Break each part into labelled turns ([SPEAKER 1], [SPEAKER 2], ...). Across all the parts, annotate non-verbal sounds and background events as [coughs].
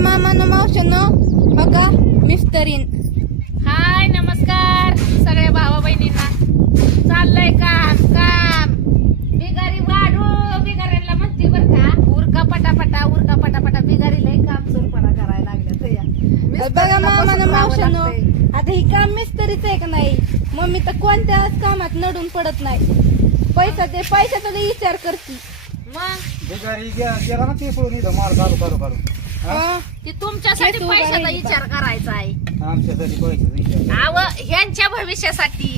[SPEAKER 1] मामानं मावशानं बघा मिस्टरीन.
[SPEAKER 2] हाय नमस्कार. सगळ्या भावा बहिणींना. चाललंय काम काम. बिगारी वाढू बिगाऱ्यांना म्हणते बर का. उरका पटापटा उरका पटापटा. बिगारी लय काम सुरपणा करायला लागल्या
[SPEAKER 1] बघा मामानं मावशानं आता ही काम मिस्टरीच आहे का नाही? मम्मी तर कोणत्याच कामात नडून पडत नाही. पैसा ते पैशाचा विचार करते.
[SPEAKER 2] मग?
[SPEAKER 3] गे- गेला ना ते पळून इथं मार काढू काढू काढू
[SPEAKER 2] ती तुमच्यासाठी पैशाचा
[SPEAKER 1] बाई.
[SPEAKER 2] विचार करायचा आहे.
[SPEAKER 3] आमच्यासाठी पैसे विचार
[SPEAKER 2] आव ह्यांच्या भविष्यासाठी.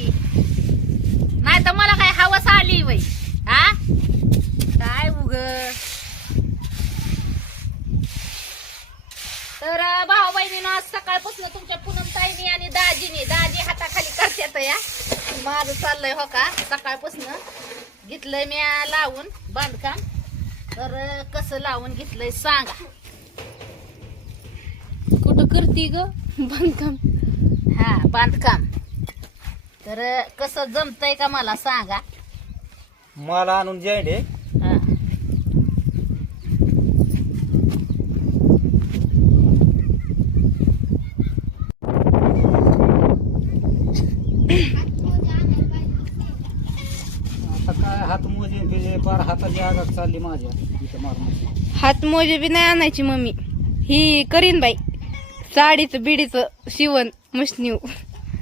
[SPEAKER 2] नाही तर मला काय हवस आली वय हा? काय उग? तर भाऊ बहिणीनं आज सकाळपासून तुमच्या पूनम ताईनी आणि दाजीनी दाजी हाताखाली करतात या. माझं चाललंय हो का? सकाळपासून घेतलंय मी लावून बांधकाम. तर कसं लावून घेतलंय सांगा.
[SPEAKER 1] करते ग? बांधकाम.
[SPEAKER 2] हा बांधकाम. तर कसं जमतंय का मला सांगा.
[SPEAKER 3] मला आणून
[SPEAKER 2] हा.
[SPEAKER 3] आता काय हात मोजे हाताची आगात चालली माझ्या इथं मारून.
[SPEAKER 1] हात मोजे बी नाही आणायची मम्मी. ही करीन बाई. साडीचं बिडीचं शिवण मशनीव.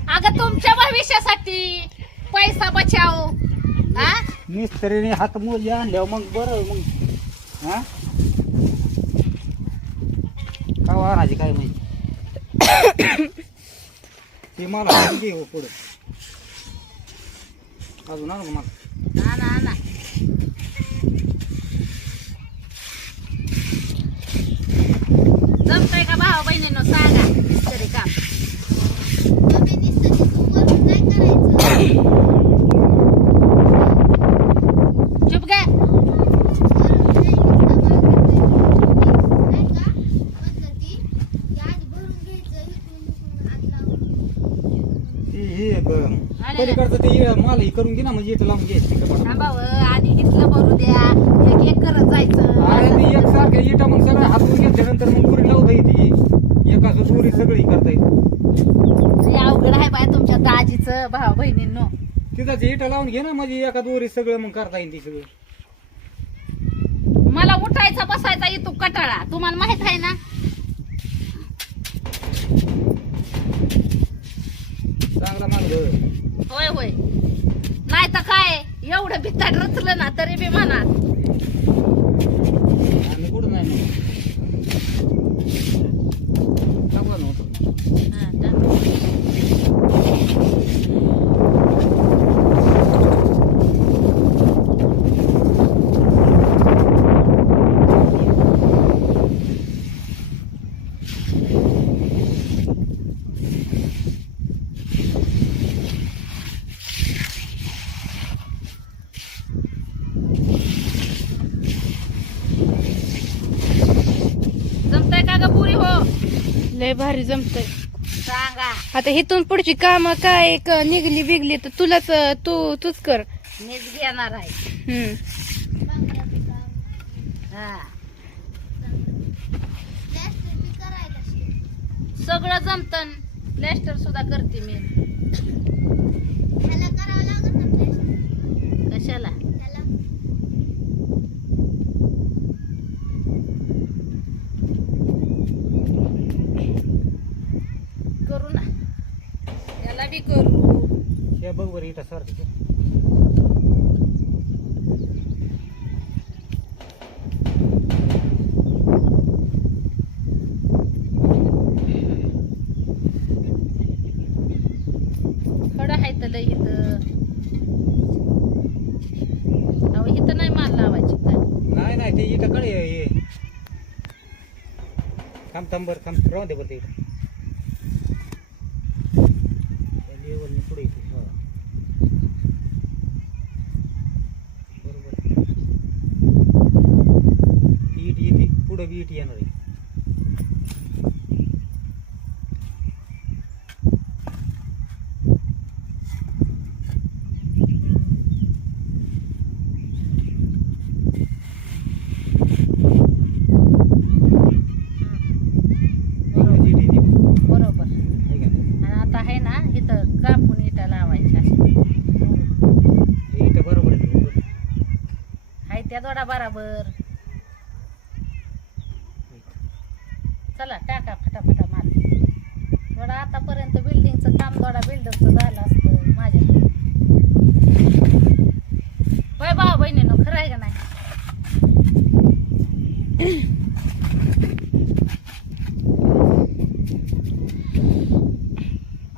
[SPEAKER 2] अगं तुमच्या भविष्यासाठी पैसा बचाव. हा?
[SPEAKER 3] मिस्त्रीने हात मोजे आणल्यावर मग बरं मग. हा? का आणायची काय माहिती? ती मला घे हो पुढे. अजून आणू का मला.
[SPEAKER 2] आणा आणा जमतंय का भावा बहिणीनं सांगा मिस्त्री काम चुप गे
[SPEAKER 3] ती हे ब- पलीकडचं ते मला हे करून घे ना म्हणजे इथं लावून
[SPEAKER 2] थांबावं आधी घेतलं भरू द्या. एक एक करत
[SPEAKER 3] अरे
[SPEAKER 2] जायचं
[SPEAKER 3] ती एक सारख्या इटा मग सगळं हातून घेतल्यानंतर मग पुरी लावता येते. एकाच दोरी सगळी करता येते.
[SPEAKER 2] अवघड आहे बाय तुमच्या दाजीचं भावा बहिणींनो.
[SPEAKER 3] तिथं इटा लावून घे ना म्हणजे एका दोरी सगळं मग करता येईल ती सगळं.
[SPEAKER 2] मला उठायचा बसायचा येतो कटाळा. तुम्हाला माहीत आहे ना
[SPEAKER 3] चांगला मार्ग
[SPEAKER 2] होय होय नाही तर काय? एवढं भिताड रचलं ना तरी बी म्हणा.
[SPEAKER 3] आम्ही कुठं नाही म्हणत. नव्हतं
[SPEAKER 2] का ग पुरी हो
[SPEAKER 1] लय भारी जमतय.
[SPEAKER 2] सांगा.
[SPEAKER 1] आता इथून पुढची काम काय क- निघली बिगली तर तुलाच तू तूच कर.
[SPEAKER 2] मीच घेणार आहे.
[SPEAKER 1] हम्म.
[SPEAKER 2] हा. सगळं जमतन प्लॅस्टर सुद्धा करते मी. कशाला करू ना त्याला बी करू
[SPEAKER 3] बरं इटा सारखं
[SPEAKER 2] खडं आहे तर लय इथं. अहो इथं नाही माल लावायची
[SPEAKER 3] नाही नाही ते कडे हे. थांब थांब बरं थांब राहून दे बरं ते इथं. त्या लेवलने पुढे येते हा. बरोबर ती इट येते पुढं बी इट येणार आहे
[SPEAKER 2] चला टाका फटाफटा माल थोडा आतापर्यंत बिल्डिंगचं काम थोडा बिल्डरचं झालं असतं माझ्याकडे. होय भाऊ बहिणीनं खरं आहे का नाही?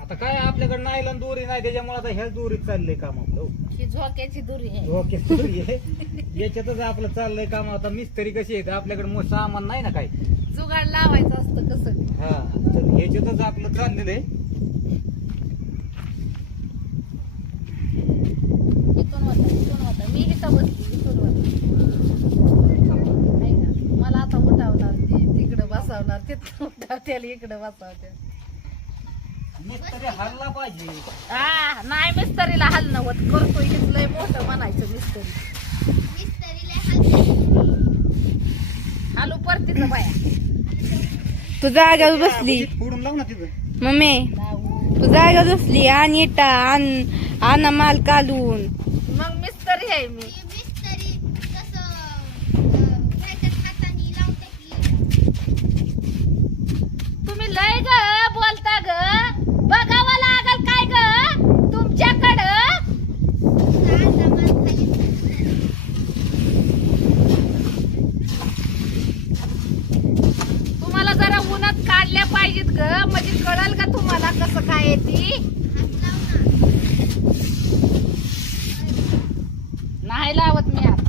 [SPEAKER 3] आता काय आपल्याकडे नाईलन दोरी नाही त्याच्यामुळे आता ह्याच दोरीत चाललंय काम आपलं हो.
[SPEAKER 2] ही झोक्याची दुरी आहे.
[SPEAKER 3] ओके दोरी आहे. याच्यातच आपलं चाललंय काम. आता मिस्त्री कशी आहे आपल्याकडे मग सामान नाही ना काय
[SPEAKER 2] जुगाड लावायचं असतं कसं.
[SPEAKER 3] हा तर ह्याच्यातच आपलं चाललेलं आहे
[SPEAKER 2] इथून होता इथून होता मी इथं बसली इथून होता नाही का? मला आता उठावणार ती तिकडे इकडे
[SPEAKER 3] मिस्त्री हल्ला पाहिजे.
[SPEAKER 2] हा नाही मिस्तरीला हल नवत करतो हेच लय मोठं म्हणायचं मिस्तरी. हालू परतीचं बाया.
[SPEAKER 1] तू जागाच बसली.
[SPEAKER 3] फोडून लाव ना तिथं.
[SPEAKER 1] मम्मी. तू बसली. आण इटा आण आणा माल काढून
[SPEAKER 2] मग मिस्तरी आहे मी तुम्ही लय ग बोलता ग बघावं लागल काय ग तुमच्याकडं तुम्हाला जरा उन्हात काढल्या पाहिजेत ग म्हणजे कळल का तुम्हाला कसं काय आहे ती नाही लावत मी हात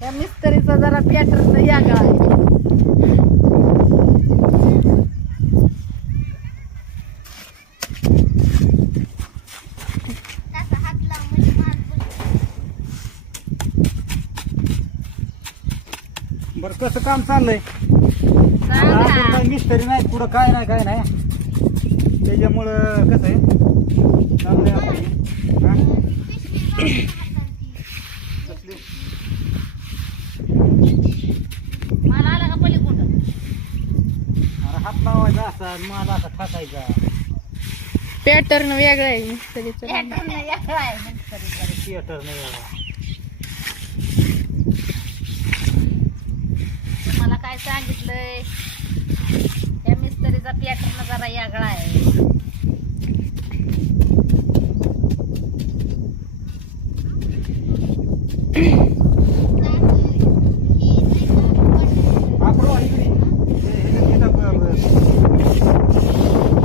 [SPEAKER 2] त्या मिस्त्रीचा जरा पॅटर्न या
[SPEAKER 3] बरं कसं काम चाललंय? आपण काय मिस्त्री नाही पुढं काय नाही काय नाही. त्याच्यामुळं कसं आहे? चाललंय आपलं. हा? कसली?
[SPEAKER 2] मला आला का पलीकडून
[SPEAKER 3] अरे हात लावायचा असा आणि माल असा टाकायचा
[SPEAKER 1] पॅटर्न वेगळा आहे मिस्त्रीचं
[SPEAKER 2] पॅटर्न वेगळा आहे मिस्त्रीचा.
[SPEAKER 3] थिएटर नाही.
[SPEAKER 2] तुम्हाला काय सांगितलंय त्या मिस्त्रीचा पॅटर्न जरा वेगळा आहे
[SPEAKER 3] अप्रो इकडे. हे- हे- हे टाक, ब- ब- मग इथे.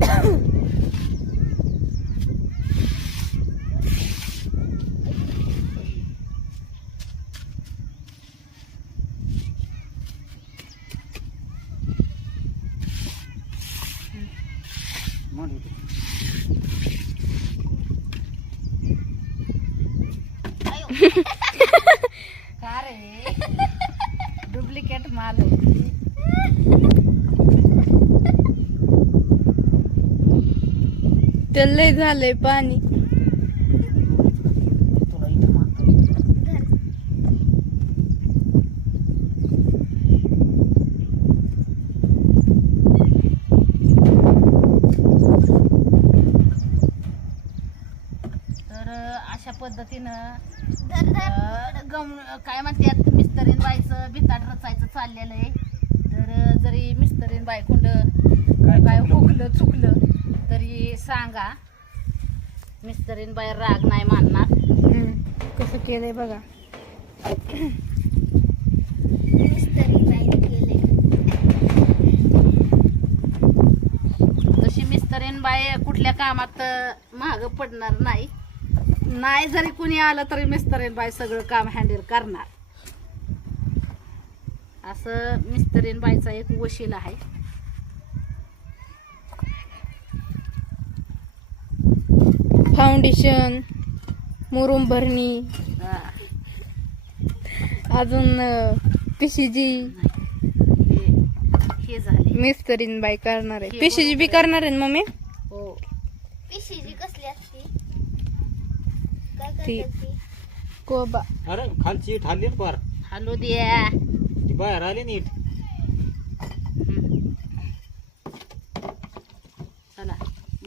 [SPEAKER 2] का रे डुप्लिकेट माल आहे
[SPEAKER 1] ते लय झालंय पाणी
[SPEAKER 3] तुला इथे मारतो.
[SPEAKER 2] तर अशा पद्धतीनं अं, गम काय म्हणतात मिस्तरीन बाईचं भिताड रचायचं चाललेलं आहे तर जरी मिस्तरीन बाई कुंड
[SPEAKER 3] काय?
[SPEAKER 2] हुकलं चुकलं? तरी सांगा. मिस्तरीन बाई राग नाही मानणार.
[SPEAKER 1] कसं केलंय बघा.
[SPEAKER 2] तशी मिस्तरीन बाई कुठल्या कामात महाग पडणार नाही. नाही जरी कुणी आलं तरी मिस्तरीन बाई सगळं काम हँडल करणार. असं मिस्तरीन बाईचा एक वशील आहे.
[SPEAKER 1] फाउंडेशन मुरुम भरणी. अजून पिशीजी.
[SPEAKER 2] हे झाले.
[SPEAKER 1] मिस्त्रीन बाई करणार आहे. पिशीजी बी. करणार आहे ना मम्मी?
[SPEAKER 2] हो.
[SPEAKER 4] पिशीची कसली असते? काय
[SPEAKER 1] ती- कोबा.
[SPEAKER 3] अरे खालची ना पार
[SPEAKER 2] हॅलो द्या.
[SPEAKER 3] ती बाहेर आली नीट.
[SPEAKER 2] चला.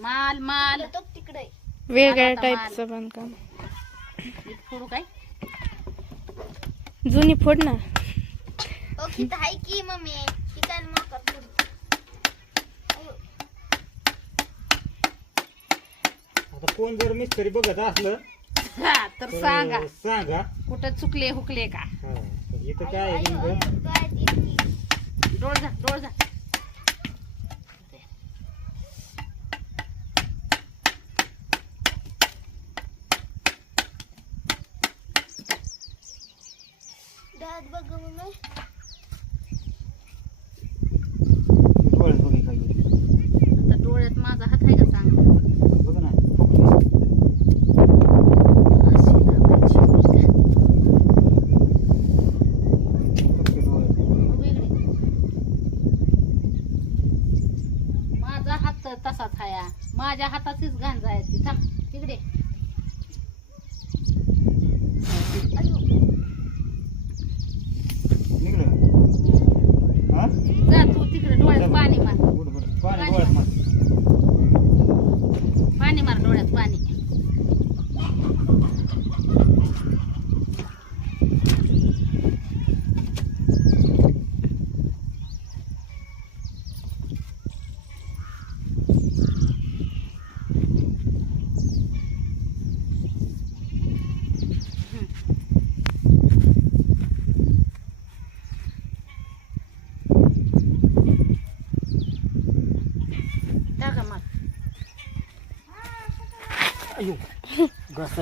[SPEAKER 2] माल माल.
[SPEAKER 4] तो
[SPEAKER 1] वेगळ्या. टाईपचं बांधकाम
[SPEAKER 2] फोडू काय?
[SPEAKER 1] जुनी फोड ना.
[SPEAKER 4] हाय की मम्मी? ती काय माका अयो
[SPEAKER 3] आता कोण जर मिस्त्री बघत असलं
[SPEAKER 2] हा तर
[SPEAKER 3] तर
[SPEAKER 2] सांगा.
[SPEAKER 3] सांगा.
[SPEAKER 2] कुठं चुकले हुकले का?
[SPEAKER 3] हा, इथं काय आहे नेमकं?
[SPEAKER 2] डोळ जा डोळ जा
[SPEAKER 4] डोळ्यात बघ गं मम्मी
[SPEAKER 3] डोळ्यात बघ हे काय आहे.
[SPEAKER 2] आता डोळ्यात माझा हात आहे का सांग
[SPEAKER 3] बघ ना फक्त
[SPEAKER 2] अशी लावायची.
[SPEAKER 3] फक्त डोळ्यात.
[SPEAKER 2] बघू इकडे. माझा हात तसाच हाया माझ्या हाताचीच घाण जायची थांब तिकडे
[SPEAKER 4] अयो
[SPEAKER 3] निघलं हा
[SPEAKER 2] जा तू तिकडे डोळ्यात पाणी मार
[SPEAKER 3] बरं बरं पाणी डोळ्यात मार
[SPEAKER 2] पाणी मार डोळ्यात पाणी टाका मार
[SPEAKER 3] अयो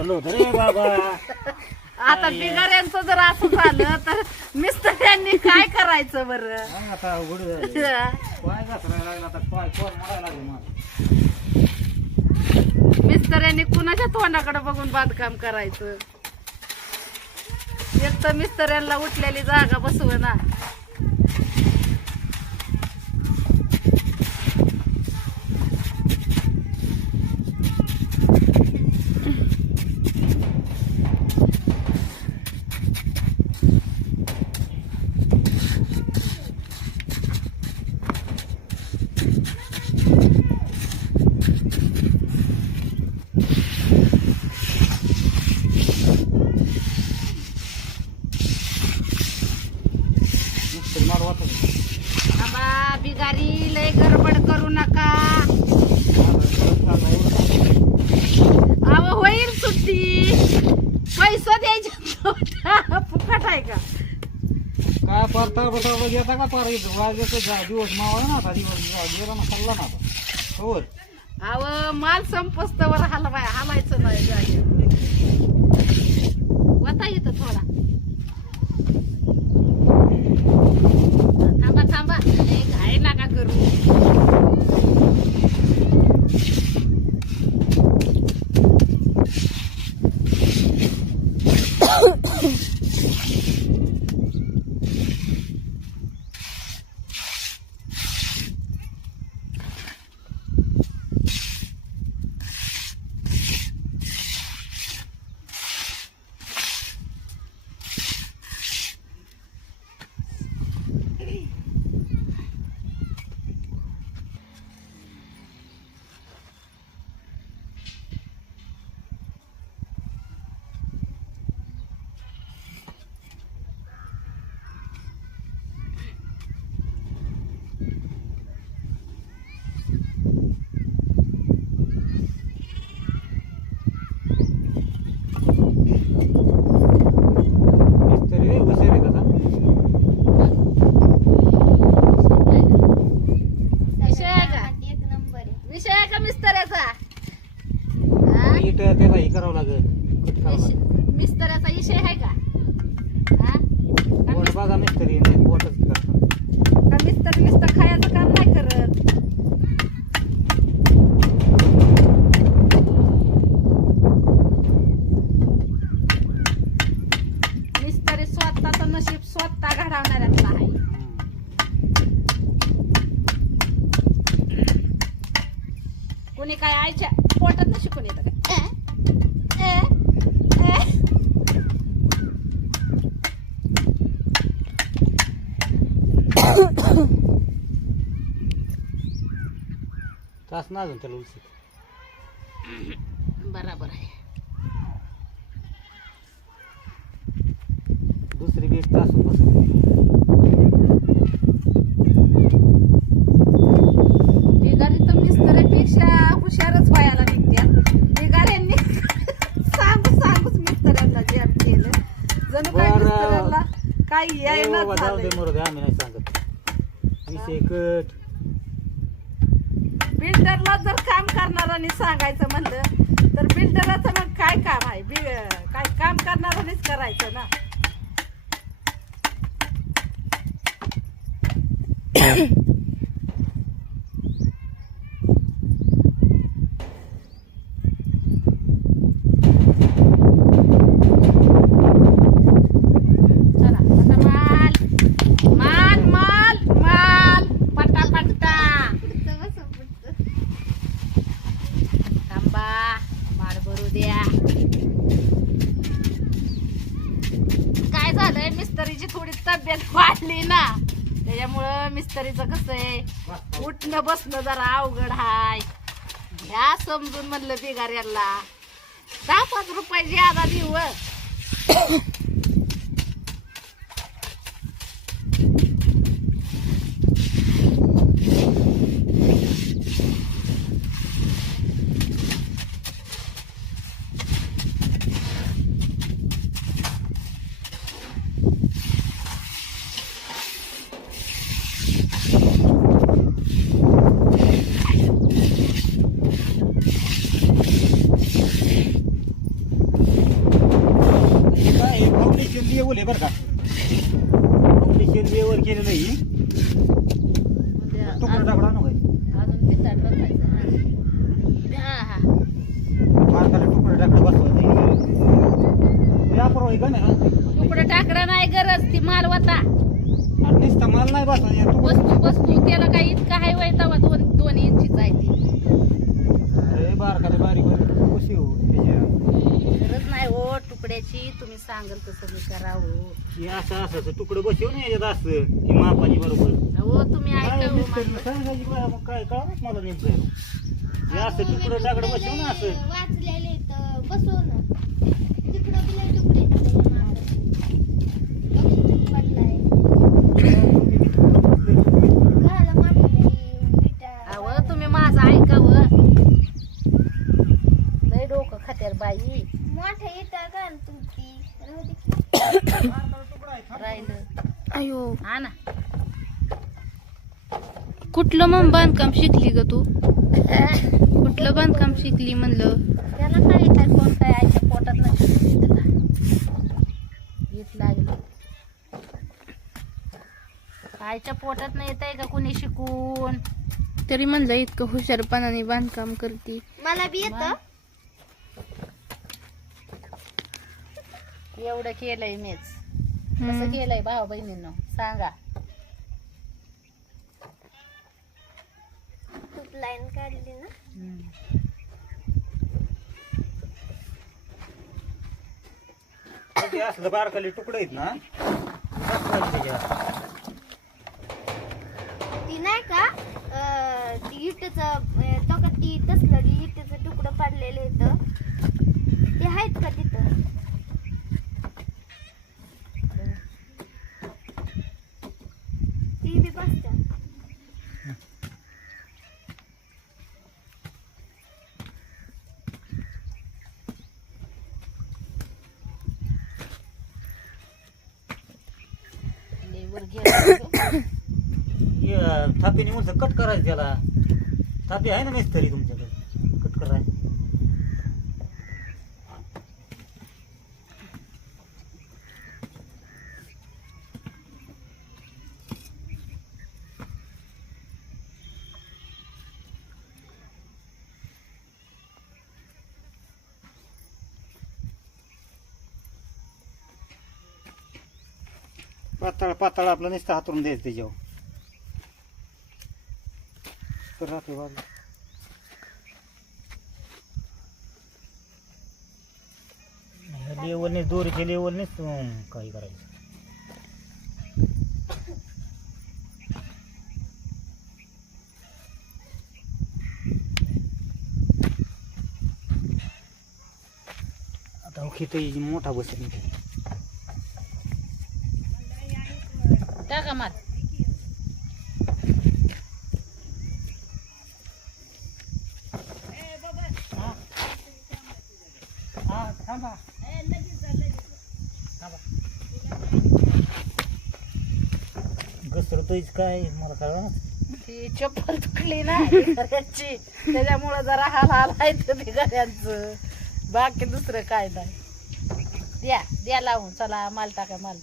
[SPEAKER 3] घसरलो होतं रे बाबा.
[SPEAKER 2] आता बिगाऱ्यांचं जर असं झालं तर मिस्टरांनी काय करायचं बरं?
[SPEAKER 3] आता अवघड झालं पाय घसरायला लागला आता पाय कोर मारायला लागले मला?
[SPEAKER 2] मिस्टरांनी कुणाच्या तोंडाकडे बघून बांधकाम करायचं? एक तर मिस्टरांना उठलेली जागा बसव ना
[SPEAKER 3] मिस्त्री मार वाटत होतं.
[SPEAKER 2] आबा बिगारी लय गडबड करू नका अहो होईल सुट्टी पैसा द्यायचा फुकट आहे का
[SPEAKER 3] आता बसा येता का पार येतो वाजायचं जा दिवस मावळा ना आता दिवस गेला ना खाल्ला ना आता. हो
[SPEAKER 2] अव माल संपस्तवर हलवाय हलायचं नाही जाय वता येतं थोडा थांबा थांबा लय घाई नका करू
[SPEAKER 3] मिस्त्री रे हुशार आहे तसा
[SPEAKER 2] विषय आहे का
[SPEAKER 4] हात एक नंबर आहे
[SPEAKER 2] विषय आहे का मिस्तऱ्याचा हा?
[SPEAKER 3] इट त्याला हे करावं लागेल.
[SPEAKER 2] मिस्तऱ्याचा विषय आहे का? हा? का मिस-
[SPEAKER 3] बघा मिस्त्री नाही पोटच करतात.
[SPEAKER 2] का मिस्तर नुसतं खायचं काम नाही करत?
[SPEAKER 3] तास ना अजून त्याला उलसित.
[SPEAKER 2] बराबर आहे.
[SPEAKER 3] दुसरी बी एक तास बस
[SPEAKER 2] तर हुशारच सांगू जे केलं. काय काही
[SPEAKER 3] जाऊ दे आम्ही नाही सांगत. वीस कट.
[SPEAKER 2] बिल्डरला जर काम करणाऱ्यांनी सांगायचं म्हणलं तर बिल्डराचं मग काय काम आहे? बि- काय काम करणाऱ्यांनीच करायचं ना [coughs] [coughs] [coughs] चला आता माल माल माल माल पटा पट्टा
[SPEAKER 4] पुढचं बसव पुढचं
[SPEAKER 2] थांबा माल भरू द्या काय झालंय मिस्त्रीची थोडी तब्येत वाढली ना त्याच्यामुळं मिस्त्रीचं कसं आहे उठणं बसणं जरा अवघड हाय. ह्या समजून म्हणलं बिगाऱ्याला दहा पाच रुपये ज्यादा देऊ हं.
[SPEAKER 3] हे काय हे फाउंडेशन लेवल आहे बरं का फाउंडेशन लेवल केलेलं आहे ही. तुकडा टाकडा नको
[SPEAKER 2] अजून पिसाट बसायचं हा हा
[SPEAKER 3] मार्काला तुकडा टाकडा बसवायचा व्यापार आहे का नाही
[SPEAKER 2] तुकडं टाकडं नाही गरज ती माल होता
[SPEAKER 3] आणि नुसता माल नाही बसवायचा तुकडा
[SPEAKER 2] वस्तू वस्तू त्याला काही इतका हाय वय तवा दोन दोन इंचीच आहे ती
[SPEAKER 3] अरे बारकाले बारीक बारीक कशी हो त्याच्या
[SPEAKER 2] गरज नाही तुकड्याची तुम्ही सांगाल तसं मी करा हो.
[SPEAKER 3] असं असं असं तुकडं बसवून याच्यात असं हे मापानी बरोबर.
[SPEAKER 2] हो तुम्ही
[SPEAKER 3] काय
[SPEAKER 2] ऐका हो
[SPEAKER 3] मिस्त्री
[SPEAKER 2] माझं.
[SPEAKER 3] सांगायची काय मग काय कळत मला नेमकं. हे असं तुकडं टाकडं बसवून असं.
[SPEAKER 4] वाचलेले तर बसव ना तिकडं बिले तुकडे मागं. घराला मांडलेली विटा.
[SPEAKER 2] अहो तुम्ही माझं ऐका व लय डोकं खात्यार बाई
[SPEAKER 4] मोठ्या इटा का न तुमची राहू दे की.
[SPEAKER 2] राहिलं
[SPEAKER 1] अयो
[SPEAKER 2] हा ना.
[SPEAKER 1] कुठलं मग बांधकाम शिकली ग तू? कुठलं बांधकाम शिकली म्हणलं?
[SPEAKER 2] त्याला काय काय कोण काय आईच्या पोटात नाही येत लागलं. आईच्या पोटात नाही येत आहे का कुणी शिकून?
[SPEAKER 1] तरी म्हणलं इतकं हुशारपणाने बांधकाम करते.
[SPEAKER 4] मला बी येतं.
[SPEAKER 2] एवढं केलंय मीच. कसं केलंय भाऊ बहिणींनो सांगा.
[SPEAKER 4] खूप लाईन काढली ना.
[SPEAKER 3] ते असलं बारकाले तुकडं आहेत ना.
[SPEAKER 4] ती नाही का अं, ती इटच तो का ती तसलं इटच तुकडं पडलेलं होतं. ते आहेत का तिथं ती बी बसतात
[SPEAKER 2] लेवर घे
[SPEAKER 3] हे थापीने कट करायचं त्याला. तापी आहे ना मिस्त्री तुमच्याकडे? कट कराय. पातळ पातळ आपलं नुसतं हातरून द्यायचं त्याच्यावर. तर राहते बाजू लेवलने दोरीच्या लेवलनेच काही करायचं. आता खित मोठा बसेल
[SPEAKER 2] टाका माल
[SPEAKER 3] हा थांबा थांबा घसरतोयच काय? मला कळलं
[SPEAKER 2] ती चप्पल तुटली ना भिकाऱ्यांची त्याच्यामुळं जरा हाल हाल आहे भिकाऱ्यांचं बाकी दुसरं काय नाही. द्या द्या लावून. चला माल टाका माल.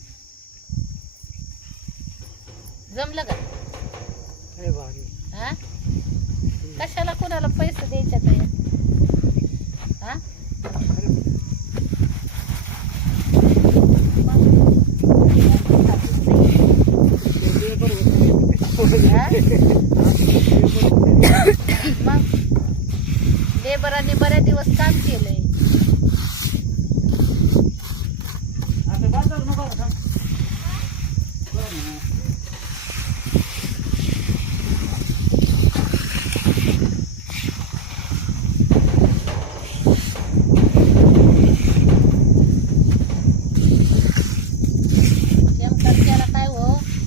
[SPEAKER 2] जमलं का? हा? कशाला कोणाला पैसे द्यायचे तर हा? हा? मग लेबरांनी बऱ्याच दिवस काम केलंय
[SPEAKER 3] असं बांधलं नको आता, थांब.
[SPEAKER 2] नेमकाच केला काय हो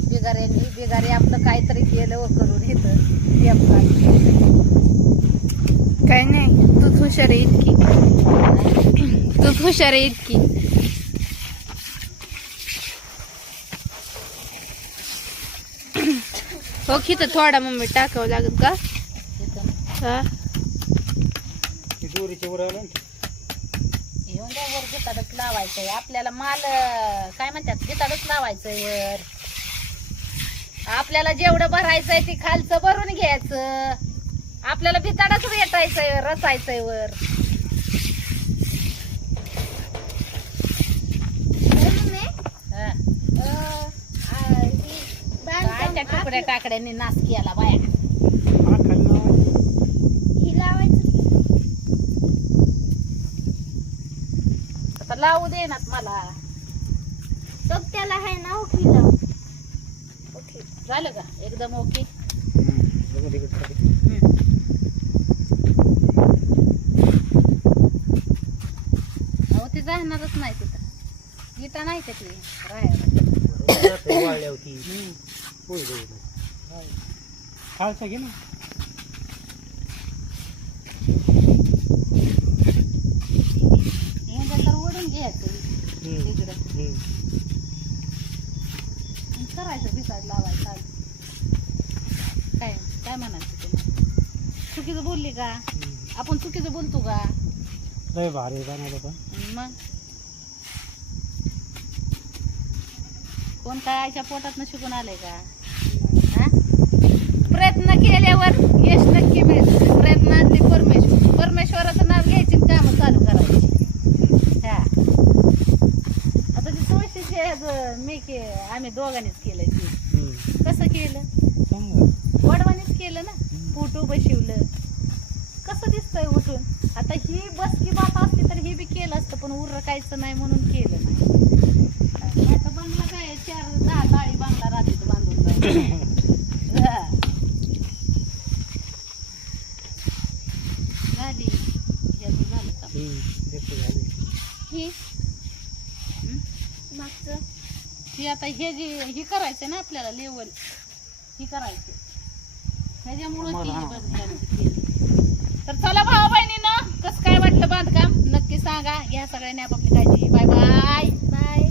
[SPEAKER 2] बिगाऱ्यांनी बिगारी आपलं काहीतरी केलं व करून इथं नेमकाच
[SPEAKER 1] काय नाही तूच हुशार आहे इतकी तूच हुशार आहे इतकी हो तर थोडा मम्मी टाकावं लागत का? हा?
[SPEAKER 2] गिताडच लावायचंय. आपल्याला माल काय म्हणतात गिताडच लावायचंय वर. आपल्याला जेवढं भरायचंय ते खालचं भरून घ्यायचं. आपल्याला भिताडच रेटायचंय रसायचंय वर. हा. त्या तुकड्या टाकड्यांनी नाश केला बाया. आता लावू दे ना मला.
[SPEAKER 4] त्याला आहे ना उठीला
[SPEAKER 2] झालं का? एकदम ओके?
[SPEAKER 3] हम्म,
[SPEAKER 2] राहणारच नाही तिथं. गीता नाही तिथली राहायला.
[SPEAKER 3] बरोबर जाते होय, होय, होय. खालचा घे ना
[SPEAKER 2] म्हणजे तर ओढून घ्यायचं
[SPEAKER 3] हम्म,
[SPEAKER 2] तिकडं
[SPEAKER 3] हम्म.
[SPEAKER 2] आणि करायचं बिसाड लावायचं. आधी. काय? काय म्हणायचं तुला चुकीचं बोलली का? आपण चुकीचं बोलतो का?
[SPEAKER 3] लय भारी बनवलं पण.
[SPEAKER 2] मग? कोण काय आईच्या पोटात शिकून आलंय का? हा? प्रयत्न केल्यावर यश नक्की मिळतं प्रयत्नातली परमेश्वर. परमेश्वराचं नाव घ्यायची कामं चालू करायची. हा. आता ती तुळशीची आज मी के आम्ही दोघांनीच केलंय ती.
[SPEAKER 3] हम्म.
[SPEAKER 2] कसं केलं?
[SPEAKER 3] चांगलं.
[SPEAKER 2] वडवानीच केलं ना? पोट उभं शिवलं. कसं दिसतंय उठून? आता ही बस की बात असती तर हे बी केलं असतं पण उरकायचं नाही म्हणून केलं नाही आता बंगला काय चार दहा ताळी बांधला रात्रीत बांधून जायचं. हा. झाली झालं का. ही हं?
[SPEAKER 4] मागचं
[SPEAKER 2] ही आता हे जे हे करायचं ना आपल्याला लेवल ही करायचं केली. तर चला भाऊ काय वाटलं बांधकाम नक्की सांगा. या सगळ्यांनी आपापली काळजी बाय बाय. बाय.